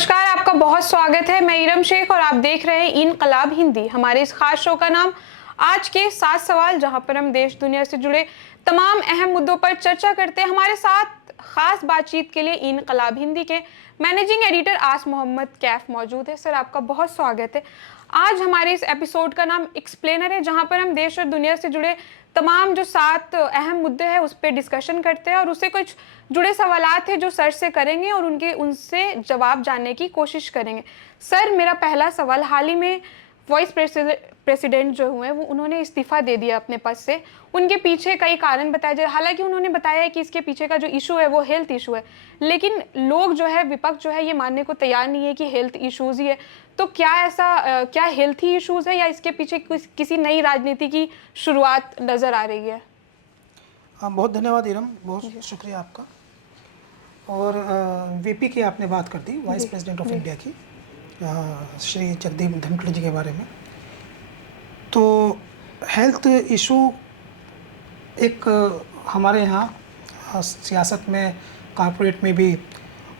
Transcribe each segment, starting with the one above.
नमस्कार, आपका बहुत स्वागत है। मैं इरम शेख और आप देख रहे हैं इनकलाब हिंदी। हमारे इस खास शो का नाम आज के 7 सवाल, जहां पर हम देश दुनिया से जुड़े तमाम अहम मुद्दों पर चर्चा करते हैं। हमारे साथ खास बातचीत के लिए इनकलाब हिंदी के मैनेजिंग एडिटर आस मोहम्मद कैफ मौजूद है। सर, आपका बहुत स्वागत है। आज हमारे इस एपिसोड का नाम एक्सप्लेनर है, जहां पर हम देश और दुनिया से जुड़े तमाम जो 7 अहम मुद्दे हैं उस पर डिस्कशन करते हैं और उससे कुछ जुड़े सवालात हैं जो सर से करेंगे और उनसे जवाब जानने की कोशिश करेंगे। सर, मेरा पहला सवाल, हाल ही में वाइस प्रेसिडेंट जो हुए वो उन्होंने इस्तीफा दे दिया अपने पद से। उनके पीछे कई कारण बताए जा रहे, हालांकि उन्होंने बताया है कि इसके पीछे का जो इशू है वो हेल्थ इशू है, लेकिन लोग जो है, विपक्ष जो है, ये मानने को तैयार नहीं है कि हेल्थ इश्यूज ही है। तो क्या ऐसा क्या हेल्थ ही इश्यूज है या इसके पीछे किसी नई राजनीति की शुरुआत नजर आ रही है? हाँ, बहुत धन्यवाद इरम, बहुत शुक्रिया आपका। और वीपी की आपने बात कर दी, वाइस प्रेसिडेंट ऑफ इंडिया की, श्री जगदीप धनखड़ जी के बारे में। तो हेल्थ इशू एक हमारे यहाँ सियासत में, कॉर्पोरेट में भी,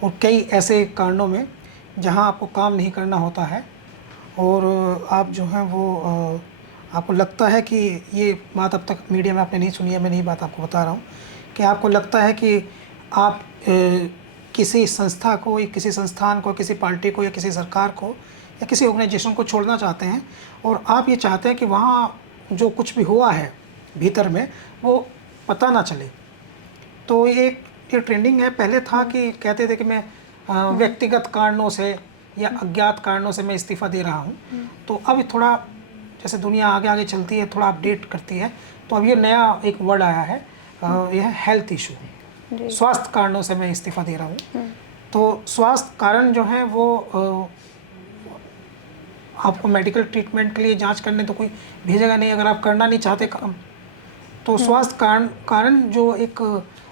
और कई ऐसे कारणों में जहाँ आपको काम नहीं करना होता है और आप जो हैं वो आपको लगता है कि ये बात अब तक मीडिया में आपने नहीं सुनी है, मैं नई बात आपको बता रहा हूँ कि आपको लगता है कि आप किसी संस्था को या किसी संस्थान को, किसी पार्टी को या किसी सरकार को या किसी ऑर्गेनाइजेशन को छोड़ना चाहते हैं और आप ये चाहते हैं कि वहाँ जो कुछ भी हुआ है भीतर में वो पता ना चले। तो ये ट्रेंडिंग है। पहले था कि कहते थे कि मैं व्यक्तिगत कारणों से या अज्ञात कारणों से मैं इस्तीफ़ा दे रहा हूँ। तो अब थोड़ा जैसे दुनिया आगे आगे चलती है, थोड़ा अपडेट करती है, तो अब ये नया एक वर्ड आया है, यह है हेल्थ इशू। स्वास्थ्य कारणों से मैं इस्तीफ़ा दे रहा हूँ। तो स्वास्थ्य कारण जो है वो आपको मेडिकल ट्रीटमेंट के लिए जांच करने तो कोई भेजेगा नहीं अगर आप करना नहीं चाहते काम। तो स्वास्थ्य कारण जो एक,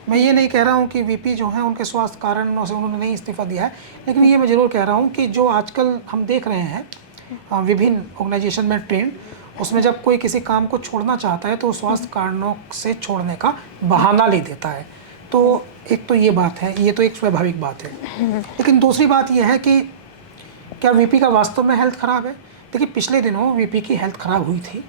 मैं ये नहीं कह रहा हूँ कि वीपी जो हैं उनके स्वास्थ्य कारणों से उन्होंने नहीं इस्तीफ़ा दिया है, लेकिन ये मैं ज़रूर कह रहा हूँ कि जो आजकल हम देख रहे हैं विभिन्न ऑर्गेनाइजेशन में ट्रेंड, उसमें जब कोई किसी काम को छोड़ना चाहता है तो स्वास्थ्य कारणों से छोड़ने का बहाना ले देता है। तो एक तो ये बात है, ये तो एक स्वाभाविक बात है। लेकिन दूसरी बात यह है कि क्या वीपी का वास्तव में हेल्थ ख़राब है? देखिए, पिछले दिनों वीपी की हेल्थ ख़राब हुई थी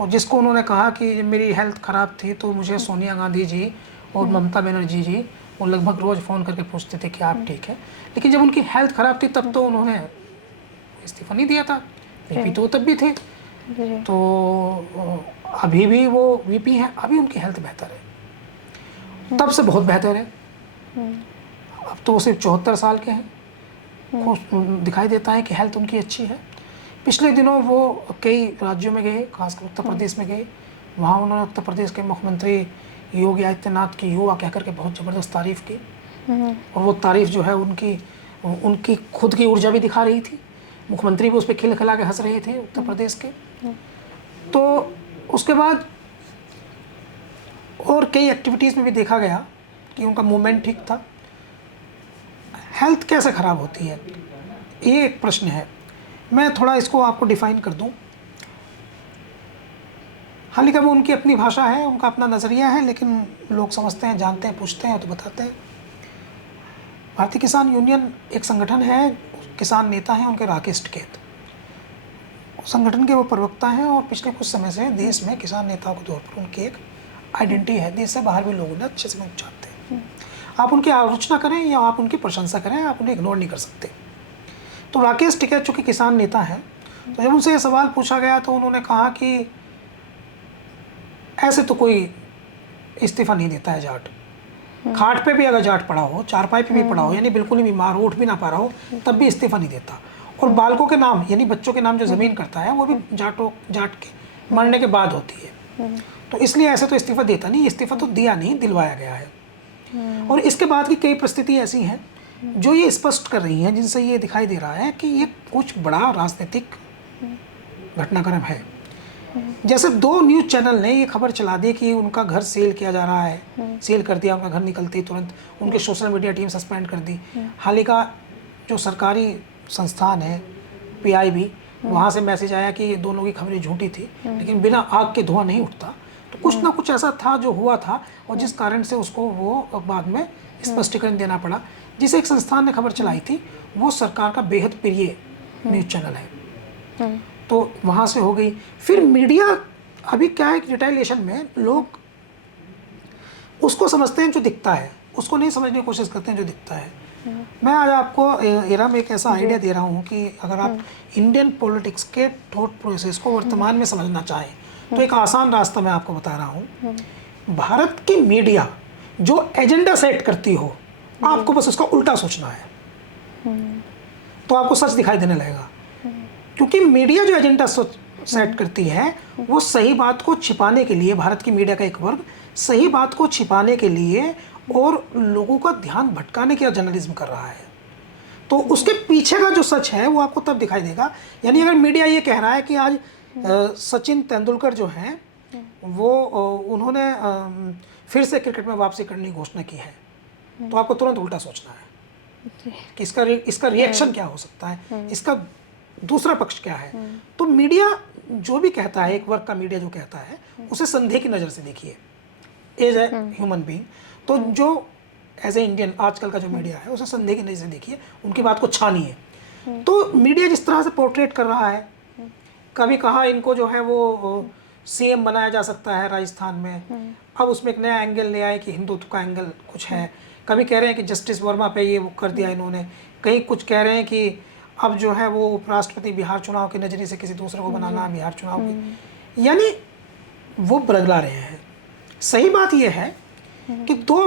और जिसको उन्होंने कहा कि मेरी हेल्थ ख़राब थी तो मुझे सोनिया गांधी जी और ममता बनर्जी जी वो लगभग रोज़ फ़ोन करके पूछते थे कि आप ठीक है। लेकिन जब उनकी हेल्थ ख़राब थी तब तो उन्होंने इस्तीफ़ा नहीं दिया था। वीपी तो तब भी थे। तो अभी भी वो वीपी हैं, अभी उनकी हेल्थ बेहतर है, तब से बहुत बेहतर है। अब तो वो सिर्फ 74 साल के हैं, दिखाई देता है कि हेल्थ उनकी अच्छी है। पिछले दिनों वो कई राज्यों में गए, खासकर उत्तर प्रदेश में गए। वहाँ उन्होंने उत्तर प्रदेश के मुख्यमंत्री योगी आदित्यनाथ की युवा कहकर के बहुत ज़बरदस्त तारीफ़ की और वो तारीफ़ जो है उनकी खुद की ऊर्जा भी दिखा रही थी। मुख्यमंत्री भी उस पर खिलखिला के हंस रहे थे उत्तर प्रदेश के। तो उसके बाद और कई एक्टिविटीज़ में भी देखा गया कि उनका मूवमेंट ठीक था। हेल्थ कैसे ख़राब होती है, ये एक प्रश्न है। मैं थोड़ा इसको आपको डिफ़ाइन कर दूं। हालांकि वो उनकी अपनी भाषा है, उनका अपना नज़रिया है, लेकिन लोग समझते हैं, जानते हैं, पूछते हैं तो बताते हैं। भारतीय किसान यूनियन एक संगठन है, किसान नेता हैं उनके राकेश टिकैत, संगठन के वो प्रवक्ता हैं और पिछले कुछ समय से देश में किसान नेताओं के तौर पर उनकी एक आइडेंटिटी है। देश से बाहर भी लोग उन्हें अच्छे से जानते हैं। आप उनकी आलोचना करें या आप उनकी प्रशंसा करें, आप उन्हें इग्नोर नहीं कर सकते। तो राकेश टिकैत चूँकि किसान नेता हैं, तो जब उनसे ये सवाल पूछा गया तो उन्होंने कहा कि ऐसे तो कोई इस्तीफ़ा नहीं देता है जाट। खाट पे भी अगर जाट पड़ा हो, चारपाई पे भी पड़ा हो, यानी बिल्कुल ही बीमार हो, उठ भी ना पा रहा हो, तब भी इस्तीफ़ा नहीं देता। और बालकों के नाम, यानी बच्चों के नाम जो ज़मीन करता है वो भी जाट के मरने के बाद होती है। तो इसलिए ऐसे तो इस्तीफ़ा देता नहीं, इस्तीफ़ा तो दिया नहीं, दिलवाया गया है। और इसके बाद की कई परिस्थिति ऐसी हैं जो ये स्पष्ट कर रही हैं, जिनसे ये दिखाई दे रहा है कि ये कुछ बड़ा राजनीतिक घटनाक्रम है। जैसे 2 न्यूज़ चैनल ने ये खबर चला दी कि उनका घर सेल किया जा रहा है, सेल कर दिया, उनका घर निकलते ही तुरंत उनके सोशल मीडिया टीम सस्पेंड कर दी। हाल ही का जो सरकारी संस्थान है PIB, वहाँ से मैसेज आया कि ये दोनों की खबरें झूठी थी, लेकिन बिना आग के धुआं नहीं उठता। तो कुछ ना कुछ ऐसा था जो हुआ था और जिस कारण से उसको वो बाद में स्पष्टीकरण देना पड़ा। जिस एक संस्थान ने खबर चलाई थी वो सरकार का बेहद प्रिय न्यूज़ चैनल है, तो वहाँ से हो गई। फिर मीडिया अभी क्या है कि रिटेलिएशन में लोग उसको समझते हैं जो दिखता है, उसको नहीं समझने की कोशिश करते हैं जो दिखता है। मैं आज आपको एरा में एक ऐसा आइडिया दे रहा हूँ कि अगर आप इंडियन पॉलिटिक्स के थॉट प्रोसेस को वर्तमान में समझना चाहें तो एक आसान रास्ता मैं आपको बता रहा हूँ। भारत की मीडिया जो एजेंडा सेट करती हो, आपको बस उसका उल्टा सोचना है, तो आपको सच दिखाई देने लगेगा। क्योंकि मीडिया जो एजेंडा सेट करती है वो सही बात को छिपाने के लिए, भारत की मीडिया का एक वर्ग सही बात को छिपाने के लिए और लोगों का ध्यान भटकाने के जर्नलिज्म कर रहा है। तो उसके पीछे का जो सच है वो आपको तब दिखाई देगा। यानी अगर मीडिया ये कह रहा है कि आज सचिन तेंदुलकर जो हैं वो उन्होंने फिर से क्रिकेट में वापसी करने की घोषणा की है, तो आपको तुरंत उल्टा सोचना है कि इसका रिएक्शन क्या हो सकता है, इसका दूसरा पक्ष क्या है। तो मीडिया जो भी कहता है, एक वर्ग का मीडिया जो कहता है, उसे संदेह की नज़र से देखिए एज ए ह्यूमन बीइंग। तो जो एज ए इंडियन आजकल का जो मीडिया है उसे संदेह की नज़र से देखिए, उनकी बात को छानिए। तो मीडिया जिस तरह से पोर्ट्रेट कर रहा है, कभी कहा इनको जो है वो सीएम बनाया जा सकता है राजस्थान में, अब उसमें एक नया एंगल ले आए कि हिंदुत्व का एंगल कुछ है। कभी कह रहे हैं कि जस्टिस वर्मा पे ये वो कर दिया इन्होंने, कहीं कुछ कह रहे हैं कि अब जो है वो उपराष्ट्रपति बिहार चुनाव के नज़रिए से किसी दूसरे को बनाना, बिहार चुनाव की, यानी वो बरगला रहे हैं। सही बात यह है कि दो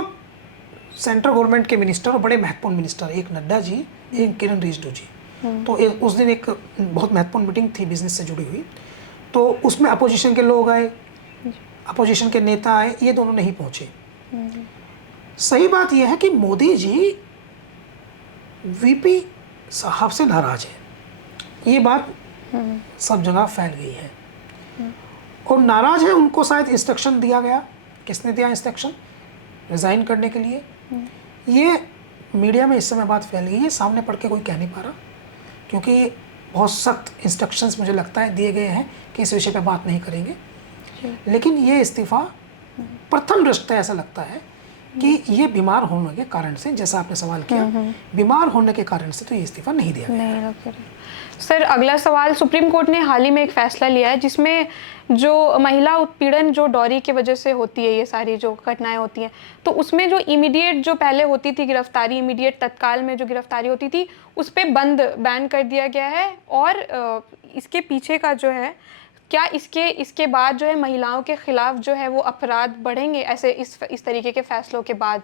सेंट्रल गवर्नमेंट के मिनिस्टर और बड़े महत्वपूर्ण मिनिस्टर, एक नड्डा जी, एक किरण रिजिजू जी, तो उस दिन एक बहुत महत्वपूर्ण मीटिंग थी बिजनेस से जुड़ी हुई, तो उसमें अपोजिशन के लोग आए, अपोजिशन के नेता आए, ये दोनों नहीं पहुंचे। सही बात यह है कि मोदी जी वीपी साहब से नाराज है, ये बात सब जगह फैल गई है, और नाराज है उनको शायद इंस्ट्रक्शन दिया गया। किसने दिया इंस्ट्रक्शन? रिज़ाइन करने के लिए। ये मीडिया में इस समय बात फैल गई है, सामने पढ़ के कोई कह नहीं पा रहा, क्योंकि बहुत सख्त इंस्ट्रक्शंस मुझे लगता है दिए गए हैं कि इस विषय पे बात नहीं करेंगे। लेकिन ये इस्तीफ़ा प्रथम दृष्टया ऐसा लगता है कि ये बीमार होने के कारण से, जैसा आपने सवाल किया, बीमार होने के कारण से तो ये इस्तीफ़ा नहीं दिया गया। सर, अगला सवाल, सुप्रीम कोर्ट ने हाल ही में एक फैसला लिया है जिसमें जो महिला उत्पीड़न जो डॉरी की वजह से होती है, ये सारी जो घटनाएं होती हैं, तो उसमें जो इमीडिएट जो पहले होती थी गिरफ्तारी, इमीडिएट तत्काल में जो गिरफ्तारी होती थी, उस पर बैन कर दिया गया है। और इसके पीछे का जो है, क्या इसके बाद जो है महिलाओं के खिलाफ जो है वो अपराध बढ़ेंगे ऐसे इस तरीके के फैसलों के बाद?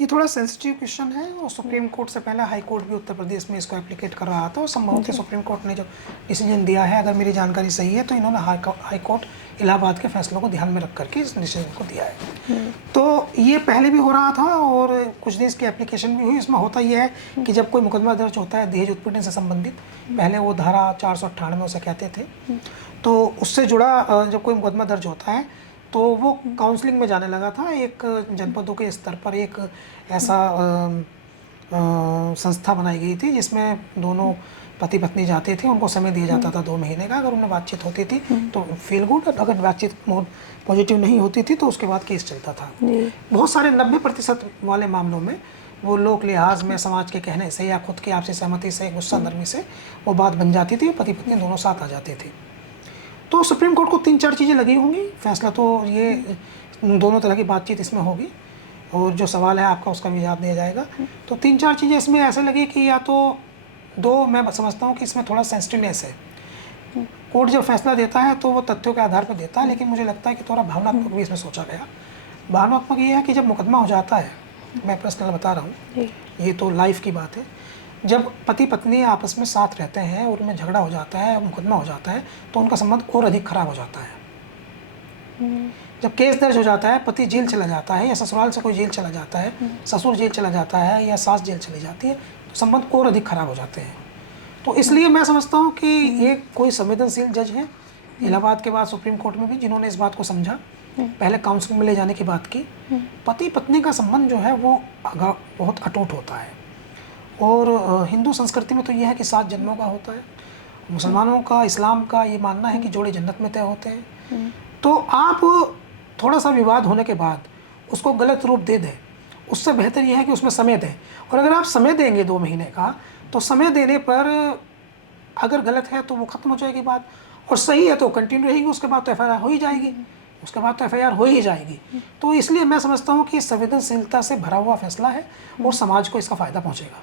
ये थोड़ा सेंसिटिव क्वेश्चन है, और सुप्रीम कोर्ट से पहले हाई कोर्ट भी उत्तर प्रदेश में इसको एप्लीकेट कर रहा था, और संभवतः सुप्रीम कोर्ट ने जो डिसीजन दिया है, अगर मेरी जानकारी सही है, तो इन्होंने हाई कोर्ट इलाहाबाद के फैसलों को ध्यान में रख करके इस डिसीजन को दिया है। तो ये पहले भी हो रहा था और कुछ दिन इसकी एप्लीकेशन भी हुई। इसमें होता यह है कि जब कोई मुकदमा दर्ज होता है दहेज उत्पीड़न से संबंधित, पहले वो धारा 498 उसे कहते थे, तो उससे जुड़ा जब कोई मुकदमा दर्ज होता है तो वो काउंसलिंग में जाने लगा था। एक जनपदों के स्तर पर एक ऐसा संस्था बनाई गई थी जिसमें दोनों पति पत्नी जाते थे, उनको समय दिया जाता था 2 महीने का। अगर उनमें बातचीत होती थी तो फील गुड, अगर बातचीत पॉजिटिव नहीं होती थी तो उसके बाद केस चलता था। बहुत सारे 90% वाले मामलों में वो लोक लिहाज में, समाज के कहने से या खुद की आपसी सहमति से, गुस्सा नरमी से वो बात बन जाती थी, पति पत्नी दोनों साथ आ जाते थे। तो सुप्रीम कोर्ट को 3-4 चीज़ें लगी होंगी, फैसला तो ये दोनों तरह की बातचीत इसमें होगी, और जो सवाल है आपका उसका भी जवाब दिया जाएगा। तो 3-4 चीज़ें इसमें ऐसे लगी कि या तो मैं समझता हूँ कि इसमें थोड़ा सेंसिटिवनेस है। कोर्ट जब फैसला देता है तो वो तथ्यों के आधार पर देता है, लेकिन मुझे लगता है कि थोड़ा भावनात्मक भी इसमें सोचा गया। भावनात्मक ये है कि जब मुकदमा हो जाता है, मैं पर्सनल बता रहा हूँ, ये तो लाइफ की बात है, जब पति पत्नी आपस में साथ रहते हैं और उनमें झगड़ा हो जाता है, मुकदमा हो जाता है, तो उनका संबंध और अधिक खराब हो जाता है। जब केस दर्ज हो जाता है, पति जेल चला जाता है या ससुराल से कोई जेल चला जाता है, ससुर जेल चला जाता है या सास जेल चली जाती है, तो संबंध और अधिक खराब हो जाते हैं। तो इसलिए मैं समझता हूँ कि ये कोई संवेदनशील जज है इलाहाबाद के बाद सुप्रीम कोर्ट में भी, जिन्होंने इस बात को समझा, पहले काउंसिलिंग में ले जाने की बात की। पति पत्नी का संबंध जो है वो बहुत अटूट होता है, और हिंदू संस्कृति में तो यह है कि 7 जन्मों का होता है। मुसलमानों का, इस्लाम का ये मानना है कि जोड़े जन्नत में तय होते हैं। तो आप थोड़ा सा विवाद होने के बाद उसको गलत रूप दे दें उससे बेहतर यह है कि उसमें समय दें। और अगर आप समय देंगे 2 महीने का, तो समय देने पर अगर गलत है तो वो ख़त्म हो जाएगी बात, और सही है तो कंटिन्यू रहेगी, उसके बाद तो FIR हो ही जाएगी, उसके बाद तो FIR हो ही जाएगी। तो इसलिए मैं समझता हूँ कि संवेदनशीलता से भरा हुआ फैसला है और समाज को इसका फ़ायदा पहुँचेगा।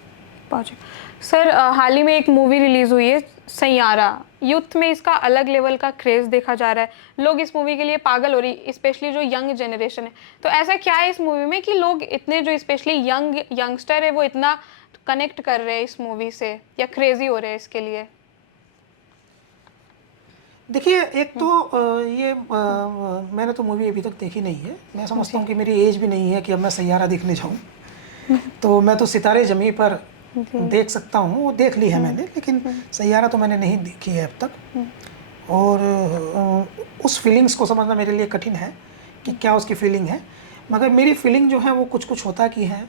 पहुंचे। सर हाल ही में एक मूवी रिलीज हुई है सैयारा, यूथ में इसका अलग लेवल का क्रेज देखा जा रहा है, लोग इस मूवी के लिए पागल हो रही, स्पेशली जो यंग जनरेशन है। तो ऐसा क्या है इस मूवी में कि लोग इतने, जो स्पेशली यंगस्टर है वो इतना कनेक्ट कर रहे हैं इस मूवी से या क्रेजी हो रहे हैं इसके लिए? देखिए, एक तो मैंने तो मूवी अभी तक देखी नहीं है। मैं समझता हूँ कि मेरी एज भी नहीं है कि अब मैं सैयारा देखने जाऊँ। तो मैं तो सितारे ज़मीं पर देख सकता हूँ, वो देख ली है मैंने, लेकिन सैयारा तो मैंने नहीं देखी है अब तक। और उस फीलिंग्स को समझना मेरे लिए कठिन है कि क्या उसकी फीलिंग है। मगर मेरी फीलिंग जो है वो कुछ कुछ होता की है।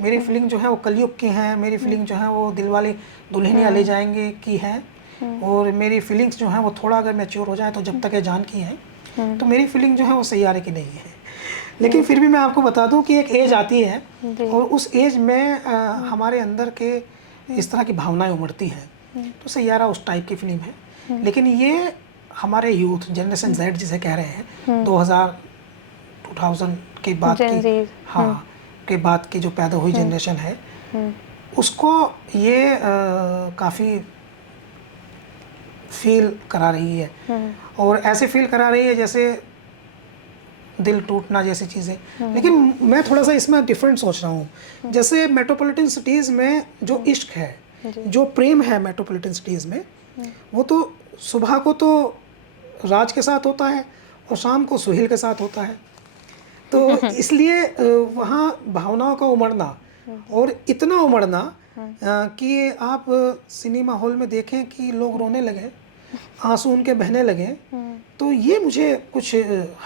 मेरी फीलिंग जो है वो कलयुग की है। मेरी फीलिंग जो है वो दिलवाले दुल्हनिया ले जाएंगे की है। और मेरी फीलिंग्स जो हैं वो थोड़ा अगर मैच्योर हो जाए तो जब तक है जान की है। तो मेरी फीलिंग जो है वो सैयारे की नहीं है। लेकिन फिर भी मैं आपको बता दूं कि एक एज आती है और उस एज में हमारे अंदर के इस तरह की भावनाएं उमड़ती हैं। तो सैयारा उस टाइप की फिल्म है। लेकिन ये हमारे यूथ जनरेशन Z जिसे कह रहे हैं, 2000 के बाद की, हाँ, के बाद की जो पैदा हुई जनरेशन है, उसको ये काफ़ी फील करा रही है। और ऐसे फील करा रही है जैसे दिल टूटना जैसी चीज़ें। लेकिन मैं थोड़ा सा इसमें डिफरेंट सोच रहा हूँ। जैसे मेट्रोपॉलिटन सिटीज़ में जो इश्क है, जो प्रेम है मेट्रोपॉलिटन सिटीज़ में, वो तो सुबह को तो राज के साथ होता है और शाम को सुहेल के साथ होता है। तो इसलिए वहाँ भावनाओं का उमड़ना, और इतना उमड़ना कि आप सिनेमा हॉल में देखें कि लोग रोने लगे, आंसू उनके बहने लगे, तो ये मुझे कुछ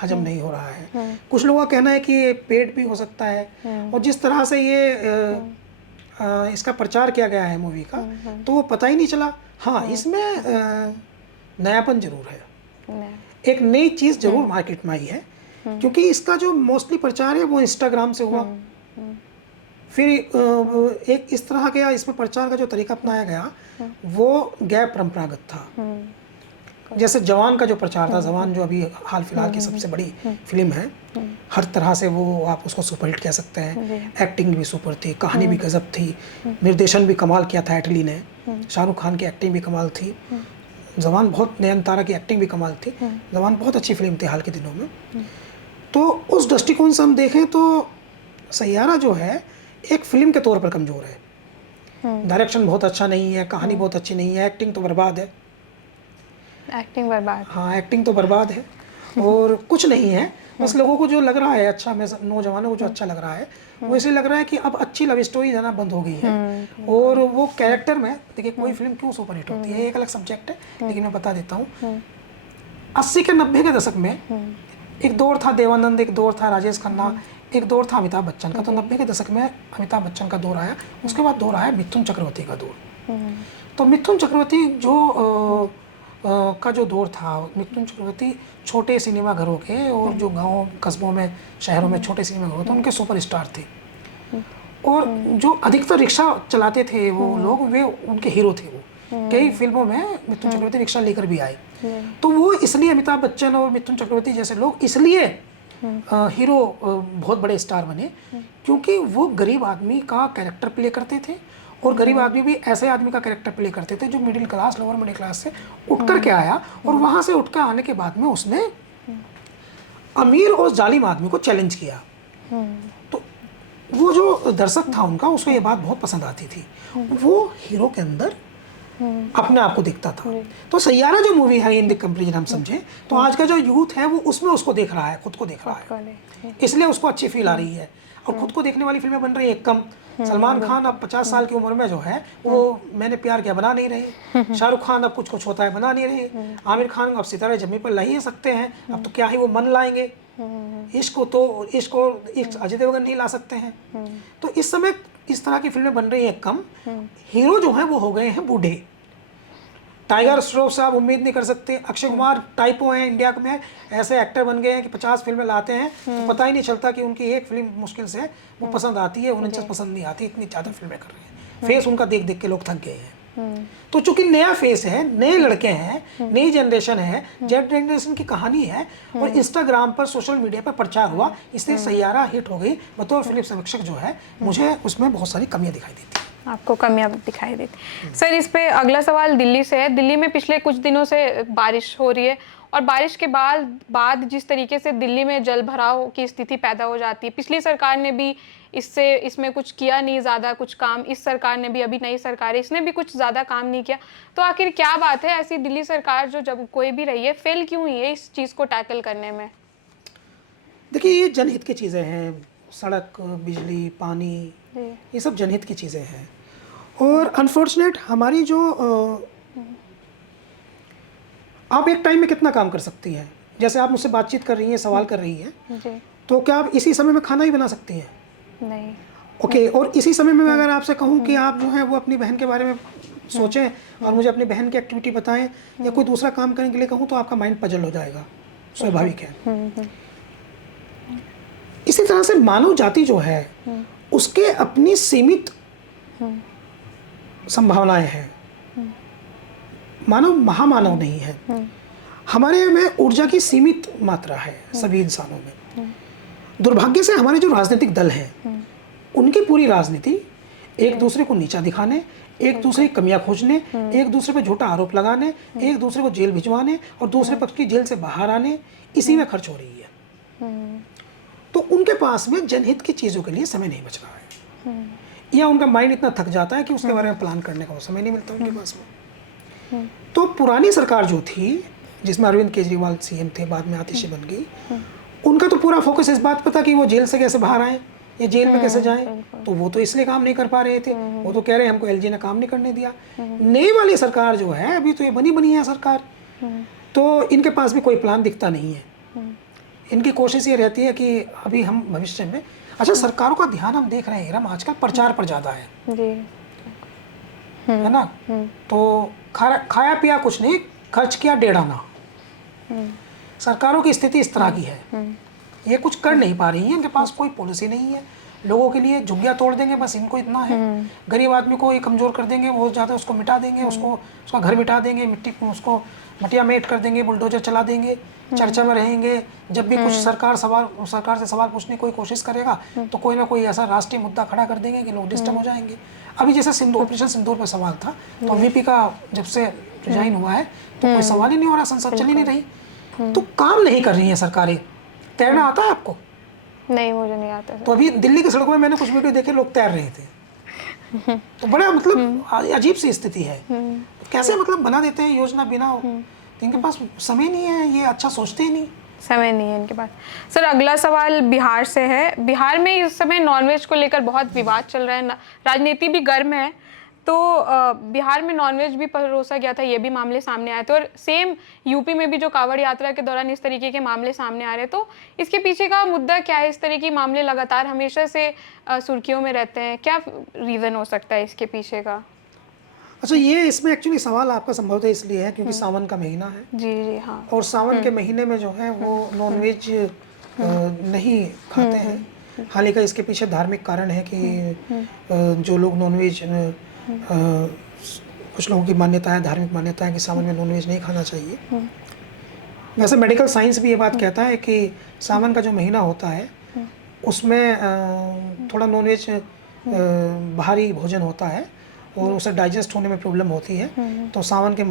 हजम नहीं हो रहा है। कुछ लोगों का कहना है कि ये पेड भी हो सकता है। और जिस तरह से ये इसका प्रचार किया गया है मूवी का, तो वो पता ही नहीं चला। हाँ, इसमें नयापन जरूर है, एक नई चीज़ जरूर मार्केट में आई है, क्योंकि इसका जो मोस्टली प्रचार है वो इंस्टाग्राम से हुआ। फिर एक इस तरह का इसमें प्रचार का जो तरीका अपनाया गया वो गैर परंपरागत था। जैसे जवान का जो प्रचार था, जवान जो अभी हाल फिलहाल की सबसे बड़ी फिल्म है, हर तरह से वो आप उसको सुपरहिट कह सकते हैं। एक्टिंग भी सुपर थी, कहानी भी गजब थी, निर्देशन भी कमाल किया था एटली ने, शाहरुख खान की एक्टिंग भी कमाल थी, जवान बहुत, नयनतारा की एक्टिंग भी कमाल थी। जवान बहुत अच्छी फिल्म थी हाल के दिनों में। तो उस दृष्टिकोण से हम देखें तो सैयारा जो है एक फिल्म के तौर पर कमज़ोर है। डायरेक्शन बहुत अच्छा नहीं है, कहानी बहुत अच्छी नहीं है, एक्टिंग तो बर्बाद है। एक्टिंग बर्बाद, हाँ, एक्टिंग तो बर्बाद है और कुछ नहीं है। बस लोगों को जो लग रहा है अच्छा, मैं नौजवानों को जो अच्छा लग रहा है वो इसे लग रहा है कि अब अच्छी लव स्टोरी जाना बंद हो गई है। और वो कैरेक्टर में देखिए, कोई फिल्म क्यों सुपरहिट होती है, एक अलग सब्जेक्ट है, लेकिन मैं बता देता हूँ। 80 के 90 के दशक में एक दौर था देवानंद, एक दौर था राजेश खन्ना, एक दौर था अमिताभ बच्चन का। तो 90 के दशक में अमिताभ बच्चन का दौर आया, उसके बाद दौर आया मिथुन चक्रवर्ती का दौर। तो मिथुन चक्रवर्ती जो का जो दौर था, मिथुन चक्रवर्ती छोटे सिनेमा घरों के और जो गांव कस्बों में, शहरों में छोटे सिनेमा घर थे, उनके सुपरस्टार थे। और जो अधिकतर रिक्शा चलाते थे वो लोग, वे उनके हीरो थे। वो कई फिल्मों में मिथुन चक्रवर्ती रिक्शा लेकर भी आए। तो वो इसलिए अमिताभ बच्चन और मिथुन चक्रवर्ती जैसे लोग इसलिए हीरो बहुत बड़े स्टार बने, क्योंकि वो गरीब आदमी का कैरेक्टर प्ले करते थे। और गरीब आदमी भी ऐसे आदमी का कैरेक्टर प्ले करते थे जो middle class, lower middle class से उठ कर के आया, और वहाँ से उठ कर आने के बाद में उसने अमीर और जालिम आदमी को चैलेंज किया। तो वो जो दर्शक था उनका, उसको ये बात बहुत पसंद आती थी। वो हीरो के अंदर अपने आप को दिखता था। तो सैयारा जो मूवी है इन द कंपैरिजन हम समझें तो आज का जो यूथ है वो उसमें उसको देख रहा है, खुद को देख रहा है, इसलिए उसको अच्छी फील आ रही है। और खुद को देखने वाली फिल्में बन रही है कम। सलमान खान अब 50 साल की उम्र में जो है वो मैंने प्यार किया बना नहीं रहे। शाहरुख खान अब कुछ कुछ होता है बना नहीं रहे। आमिर खान अब सितारे जमीन पर ला ही सकते हैं, अब तो क्या ही वो मन लाएंगे। इश्क अजय देवगन नहीं ला सकते हैं। तो इस समय इस तरह की फिल्में बन रही हैं कम। हीरो जो हैं वो हो गए हैं बूढ़े, टाइगर श्रॉफ से आप उम्मीद नहीं कर सकते। अक्षय कुमार टाइपो हैं इंडिया में, ऐसे एक्टर बन गए हैं कि 50 फिल्में लाते हैं तो पता ही नहीं चलता कि उनकी एक फिल्म मुश्किल से वो पसंद आती है, 49 पसंद नहीं आती, इतनी ज़्यादा फिल्में कर रहे हैं। फेस उनका देख देख के लोग थक गए हैं। तो चूंकि नया फेस है, नए लड़के हैं, नई जनरेशन है, जेड जनरेशन की कहानी है और इंस्टाग्राम पर, सोशल मीडिया पर प्रचार हुआ, इसलिए सैयारा हिट हो गई। बतौर फिल्म समीक्षक जो है, मुझे उसमें बहुत सारी कमियां दिखाई देती हैं। आपको कमियां दिखाई देती। सर, इस पे अगला सवाल दिल्ली से है। दिल्ली में पिछले कुछ दिनों से बारिश हो रही है और बारिश के बाद जिस तरीके से दिल्ली में जल भराव की स्थिति पैदा हो जाती है, पिछली सरकार ने भी इसमें कुछ किया नहीं ज़्यादा कुछ काम, इस सरकार ने भी, अभी नई सरकार है, इसने भी कुछ ज़्यादा काम नहीं किया। तो आखिर क्या बात है, ऐसी दिल्ली सरकार जो जब कोई भी रही है फेल क्यों हुई है इस चीज़ को टैकल करने में? देखिए, ये जनहित की चीज़ें हैं, सड़क, बिजली, पानी, ये सब जनहित की चीज़ें हैं। और अनफॉर्चुनेट हमारी जो आप एक टाइम में कितना काम कर सकती हैं? जैसे आप मुझसे बातचीत कर रही हैं, सवाल कर रही हैं, तो क्या आप इसी समय में खाना ही बना सकती हैं? नहीं। ओके, और इसी समय में मैं अगर आपसे कहूँ कि आप जो है वो अपनी बहन के बारे में सोचें और मुझे अपनी बहन की एक्टिविटी बताएं या कोई दूसरा काम करने के लिए कहूँ, तो आपका माइंड पजल हो जाएगा, स्वाभाविक है। इसी तरह से मानव जाति जो है उसके अपनी सीमित संभावनाएं हैं। मानव महामानव नहीं है। हमारे में ऊर्जा की सीमित मात्रा है सभी इंसानों में। दुर्भाग्य से हमारे जो राजनीतिक दल हैं उनकी पूरी राजनीति एक दूसरे को नीचा दिखाने, एक दूसरे की कमियां खोजने, एक दूसरे पर झूठा आरोप लगाने, एक दूसरे को जेल भिजवाने और दूसरे पक्ष की जेल से बाहर आने, इसी में खर्च हो रही है। तो उनके पास में जनहित की चीज़ों के लिए समय नहीं बच रहा है, या उनका माइंड इतना थक जाता है कि उसके बारे में प्लान करने का वो समय नहीं मिलता उनके पास में। तो पुरानी सरकार जो थी, जिसमें अरविंद केजरीवाल सीएम थे, बाद में आतिशी बन गई, उनका तो पूरा फोकस इस बात पर था कि वो जेल से कैसे बाहर आए या जेल में कैसे जाएं। तो वो तो इसलिए काम नहीं कर पा रहे थे, वो तो कह रहे हैं हमको एलजी ने काम नहीं करने दिया। नई वाली सरकार जो है, अभी तो ये बनी है सरकार, तो इनके पास भी कोई प्लान दिखता नहीं है। इनकी कोशिश ये रहती है कि अभी हम भविष्य में, अच्छा सरकारों का ध्यान हम देख रहे हैं हम आजकल प्रचार पर ज़्यादा है है ना। तो खाया पिया कुछ नहीं, खर्च किया 1.5 आना। सरकारों की स्थिति इस तरह की है, ये कुछ कर नहीं पा रही है, इनके पास कोई पॉलिसी नहीं है। लोगों के लिए झुग्गियाँ तोड़ देंगे, बस इनको इतना है। गरीब आदमी को ये कमज़ोर कर देंगे, वो ज़्यादा उसको मिटा देंगे, उसका घर मिटा देंगे, उसको मटिया मेट कर देंगे, बुलडोजर चला देंगे, चर्चा में रहेंगे। जब भी कुछ सरकार से सवाल पूछने की कोई कोशिश करेगा तो कोई ना कोई ऐसा राष्ट्रीय मुद्दा खड़ा कर देंगे कि लोग डिस्टर्ब हो जाएंगे। अभी जैसे ऑपरेशन सिंदूर पर सवाल था, तो वीपी का जब से रिजाइन हुआ है तो कोई सवाल ही नहीं हो रहा, संसद चल ही नहीं रही। तो काम नहीं कर रही है सरकारें। तैरना आता है आपको? नहीं, मुझे नहीं आता। तो अभी दिल्ली की सड़कों में मैंने कुछ वीडियो देखे, लोग तैर रहे थे। तो बड़ा मतलब अजीब सी स्थिति है। कैसे मतलब बना देते हैं योजना बिना, इनके पास समय नहीं है, ये अच्छा सोचते ही नहीं, समय नहीं है इनके पास। सर, अगला सवाल बिहार से है। बिहार में इस समय नॉनवेज को लेकर बहुत विवाद चल रहा है, राजनीति भी गर्म है। तो बिहार में नॉनवेज भी परोसा गया था, ये भी मामले सामने आए थे, और सेम यूपी में भी जो कांवड़ यात्रा के दौरान इस तरीके के मामले सामने आ रहे। तो इसके पीछे का मुद्दा क्या है? इस तरह के मामले लगातार हमेशा से सुर्खियों में रहते हैं, क्या रीज़न हो सकता है इसके पीछे का? अच्छा, ये इसमें एक्चुअली सवाल आपका संभवतः इसलिए है क्योंकि सावन का महीना है। जी हाँ। और सावन के महीने में जो है वो नॉनवेज नहीं खाते हैं। हालांकि इसके पीछे धार्मिक कारण है कि जो लोग नॉनवेज, कुछ लोगों की मान्यता है, धार्मिक मान्यता है कि सावन में नॉनवेज नहीं खाना चाहिए। वैसे मेडिकल साइंस भी ये बात कहता है कि सावन का जो महीना होता है उसमें थोड़ा नॉनवेज भारी भोजन होता है और उसे डाइजेस्ट होने में प्रॉब्लम होती है। तो सावन के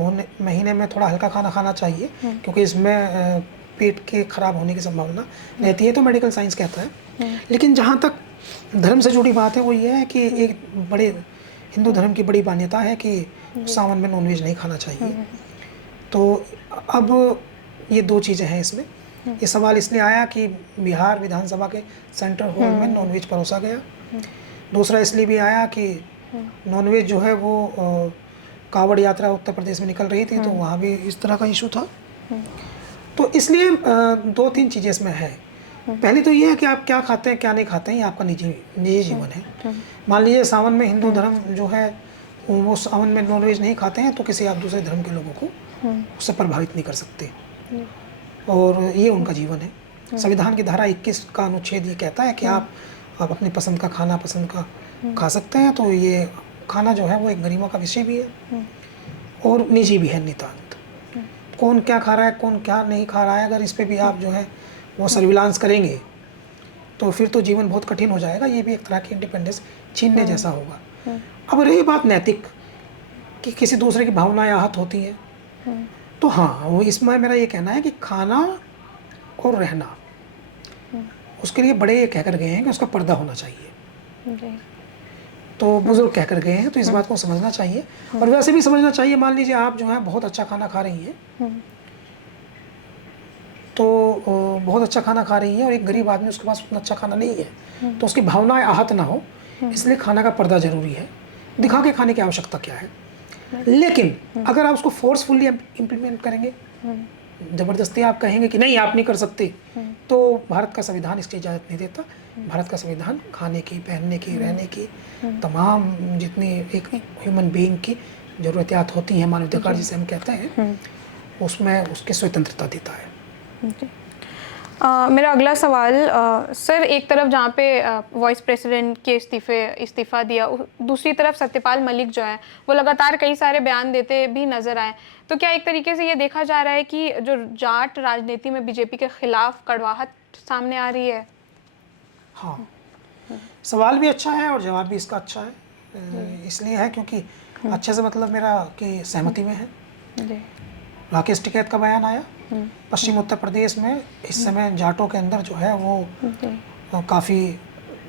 महीने में थोड़ा हल्का खाना खाना चाहिए क्योंकि इसमें पेट के खराब होने की संभावना रहती है, तो मेडिकल साइंस कहता है। लेकिन जहाँ तक धर्म से जुड़ी बात है वो ये है कि एक बड़े हिंदू धर्म की बड़ी मान्यता है कि सावन में नॉनवेज नहीं खाना चाहिए। तो अब ये 2 चीज़ें हैं इसमें। ये सवाल इसलिए आया कि बिहार विधानसभा के सेंट्रल हॉल में नॉनवेज परोसा गया। दूसरा इसलिए भी आया कि नॉनवेज जो है वो कांवड़ यात्रा उत्तर प्रदेश में निकल रही थी, तो वहाँ भी इस तरह का इशू था। तो इसलिए 2-3 चीज़ें इसमें है। पहली तो ये है कि आप क्या खाते हैं क्या नहीं खाते हैं, ये आपका निजी जीवन है। मान लीजिए सावन में हिंदू धर्म जो है वो सावन में नॉनवेज नहीं खाते हैं तो किसी आप दूसरे धर्म के लोगों को उससे प्रभावित नहीं कर सकते, और ये उनका जीवन है। संविधान की धारा 21 का अनुच्छेद ये कहता है कि आप अपनी पसंद का खाना पसंद का खा सकते हैं, तो ये खाना जो है वो एक गरिमा का विषय भी है और निजी भी है नितांत। कौन क्या खा रहा है कौन क्या नहीं खा रहा है, अगर इस पे भी आप जो है वो सर्विलांस करेंगे तो फिर तो जीवन बहुत कठिन हो जाएगा। ये भी एक तरह की इंडिपेंडेंस छीनने जैसा होगा। अब रही बात नैतिक कि किसी दूसरे की भावनाएं आहत होती हैं, तो हाँ वो इसमें मेरा ये कहना है कि खाना और रहना उसके लिए बड़े ये कहकर गए हैं कि उसका पर्दा होना चाहिए। तो बुजुर्ग कहकर गए हैं, तो इस बात को समझना चाहिए। और वैसे भी समझना चाहिए, मान लीजिए आप जो है बहुत अच्छा खाना खा रही हैं, तो बहुत अच्छा खाना खा रही है और एक गरीब आदमी उसके पास उतना अच्छा खाना नहीं है, तो उसकी भावनाएं आहत ना हो इसलिए खाना का पर्दा जरूरी है। दिखा के खाने की आवश्यकता क्या है, लेकिन अगर आप उसको फोर्सफुली इम्प्लीमेंट करेंगे, ज़बरदस्ती आप कहेंगे कि नहीं आप नहीं कर सकते, तो भारत का संविधान इसकी इजाज़त नहीं देता। भारत का संविधान खाने की, पहनने की, रहने की, तमाम जितनी एक ह्यूमन बीइंग की ज़रूरतियात होती हैं, मानवाधिकार जिसे हम कहते हैं, उसमें उसकी स्वतंत्रता देता है। मेरा अगला सवाल, सर एक तरफ जहाँ पे वाइस प्रेसिडेंट के इस्तीफ़ा दिया, दूसरी तरफ सत्यपाल मलिक जो है वो लगातार कई सारे बयान देते भी नज़र आए, तो क्या एक तरीके से ये देखा जा रहा है कि जो जाट राजनीति में बीजेपी के खिलाफ कड़वाहट सामने आ रही है? हाँ, सवाल भी अच्छा है और जवाब भी इसका अच्छा है। इसलिए है क्योंकि अच्छे से मतलब मेरा कि सहमति में है। राकेश टिकैत का बयान आया, पश्चिम उत्तर प्रदेश में इस समय जाटों के अंदर जो है वो काफ़ी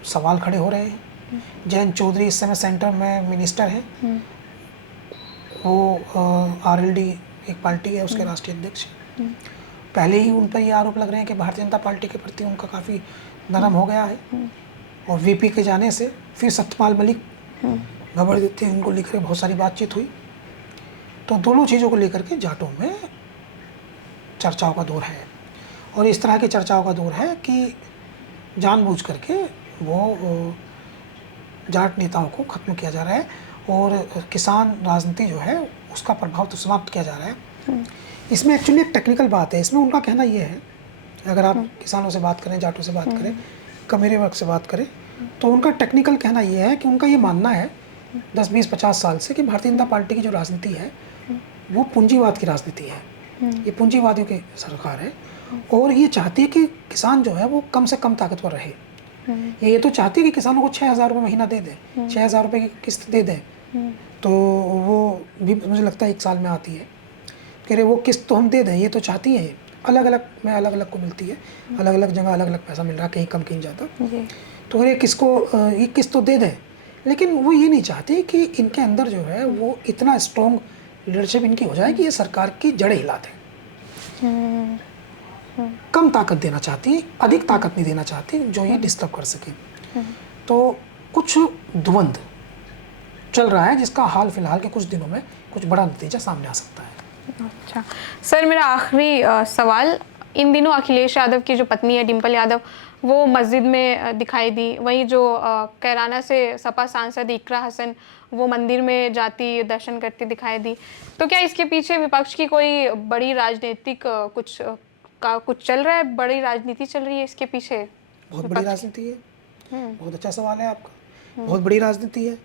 सवाल खड़े हो रहे हैं। जयंत चौधरी इस समय सेंटर में मिनिस्टर हैं, वो आरएलडी एक पार्टी है उसके राष्ट्रीय अध्यक्ष। पहले ही उन पर ये आरोप लग रहे हैं कि भारतीय जनता पार्टी के प्रति उनका काफ़ी नरम हो गया है, और वीपी के जाने से फिर सत्यपाल मलिक खबर देते हैं, उनको लेकर बहुत सारी बातचीत हुई। तो दोनों चीज़ों को लेकर के जाटों में चर्चाओं का दौर है, और इस तरह की चर्चाओं का दौर है कि जानबूझ करके वो जाट नेताओं को ख़त्म किया जा रहा है, और किसान राजनीति जो है उसका प्रभाव तो समाप्त किया जा रहा है। इसमें एक्चुअली एक टेक्निकल बात है। इसमें उनका कहना ये है, अगर आप किसानों से बात करें, जाटों से बात करें, कमेरे वर्ग से बात करें, तो उनका टेक्निकल कहना ये है कि उनका ये मानना है 10, 20, 50 साल से कि भारतीय जनता पार्टी की जो राजनीति है वो पूंजीवाद की राजनीति है। ये पूंजीवादियों की सरकार है, और ये चाहती है कि किसान जो है वो कम से कम ताकतवर रहे। ये तो चाहती है कि किसानों को 6,000 रुपये महीना दे दें, 6,000 रुपये की किस्त दे दें, तो वो भी मुझे लगता है 1 साल में आती है। कह रहे वो किस्त तो हम दे दें, ये तो चाहती हैं। अलग अलग में अलग अलग को मिलती है, अलग अलग जगह अलग अलग पैसा मिल रहा है, कहीं कम कहीं ज़्यादा। तो ये किस्त तो दे दें, लेकिन वो ये नहीं चाहती कि इनके अंदर जो है वो इतना स्ट्रॉन्ग लीडरशिप इनकी हो जाए कि ये सरकार की जड़ें हिला दें। कम ताकत देना चाहती, अधिक ताकत नहीं देना चाहती जो ये डिस्टर्ब कर सके। तो कुछ द्वंद्व चल रहा है, जिसका हाल फिलहाल के कुछ दिनों में कुछ बड़ा नतीजा सामने आ सकता है। अच्छा सर, मेरा आखिरी सवाल, इन दिनों अखिलेश यादव की जो पत्नी है डिम्पल यादव, वो मस्जिद में दिखाई दी, वहीं जो कैराना से सपा सांसद इकरा हसन वो मंदिर में जाती, दर्शन करती दिखाई दी। तो क्या इसके पीछे विपक्ष की कोई बड़ी राजनीतिक कुछ चल रहा है, बड़ी राजनीति चल रही है इसके पीछे? बहुत बड़ी राजनीति है। बहुत अच्छा सवाल है आपका। बहुत बड़ी राजनीति है।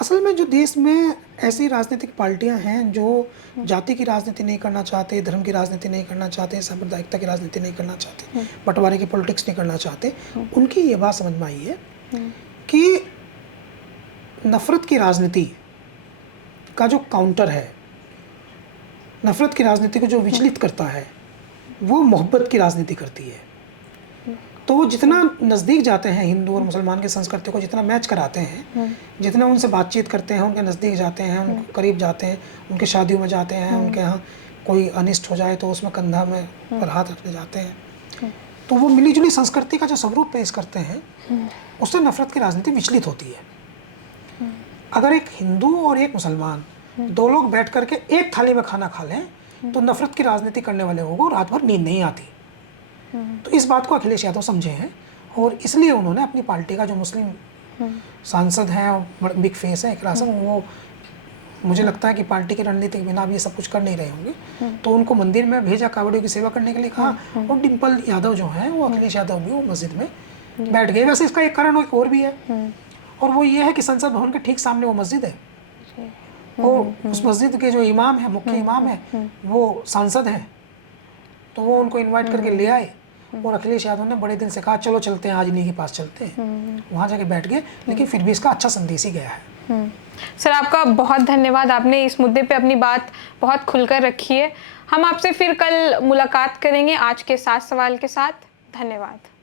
असल में जो देश में ऐसी राजनीतिक पार्टियां हैं जो जाति की राजनीति नहीं करना चाहते, धर्म की राजनीति नहीं करना चाहते, सांप्रदायिकता की राजनीति नहीं करना चाहते, बंटवारे की पॉलिटिक्स नहीं करना चाहते, उनकी ये बात समझ में आई है कि नफरत की राजनीति का जो काउंटर है, नफरत की राजनीति को जो विचलित करता है, वो मोहब्बत की राजनीति करती है। तो वो जितना नज़दीक जाते हैं हिंदू और मुसलमान की संस्कृति को, जितना मैच कराते हैं, जितना उनसे बातचीत करते हैं, उनके नज़दीक जाते हैं, उनके करीब जाते हैं, उनके शादियों में जाते हैं, उनके यहाँ कोई अनिष्ट हो जाए तो उसमें कंधा में पर हाथ रखने जाते हैं, तो वो मिलीजुली संस्कृति का जो स्वरूप पेश करते हैं, उससे नफरत की राजनीति विचलित होती है। अगर एक हिंदू और एक मुसलमान दो लोग बैठ करके एक थाली में खाना खा लें, तो नफरत की राजनीति करने वाले लोगों को रात भर नींद नहीं आती। तो इस बात को अखिलेश यादव समझे हैं, और इसलिए उन्होंने अपनी पार्टी का जो मुस्लिम सांसद हैं और बिग फेस है इकरा सिंह, वो मुझे लगता है कि पार्टी की रणनीति के बिना भी ये सब कुछ कर नहीं रहे होंगे। तो उनको मंदिर में भेजा, कावड़ियों की सेवा करने के लिए कहा, और डिम्पल यादव जो हैं वो अखिलेश यादव भी वो मस्जिद में बैठ गए। वैसे इसका एक कारण एक और भी है, और वो ये है कि संसद भवन के ठीक सामने वो मस्जिद है, और उस मस्जिद के जो इमाम है, मुख्य इमाम है, वो सांसद हैं। तो वो उनको इनवाइट करके ले आए, और अखिलेश यादव ने बड़े दिन से कहा चलो चलते हैं, आज इन्हीं के पास चलते हैं, वहाँ जाके बैठ गए। लेकिन फिर भी इसका अच्छा संदेश ही गया है। सर आपका बहुत धन्यवाद, आपने इस मुद्दे पे अपनी बात बहुत खुलकर रखी है। हम आपसे फिर कल मुलाकात करेंगे आज के 7 सवाल के साथ। धन्यवाद।